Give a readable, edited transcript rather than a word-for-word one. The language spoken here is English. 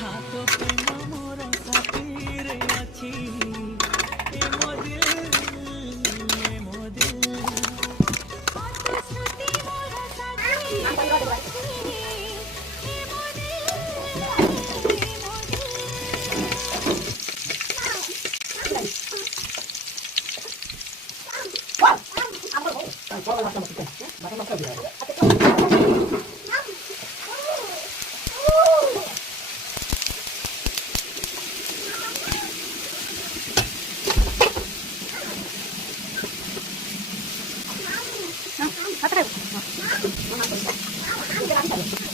हाथ प्रेम मोर साथी रे अच्छी ए मो दिल ए मो दिल Hãy subscribe cho kênh Ghiền Mì Gõ để không bỏ lỡ những video hấp dẫn.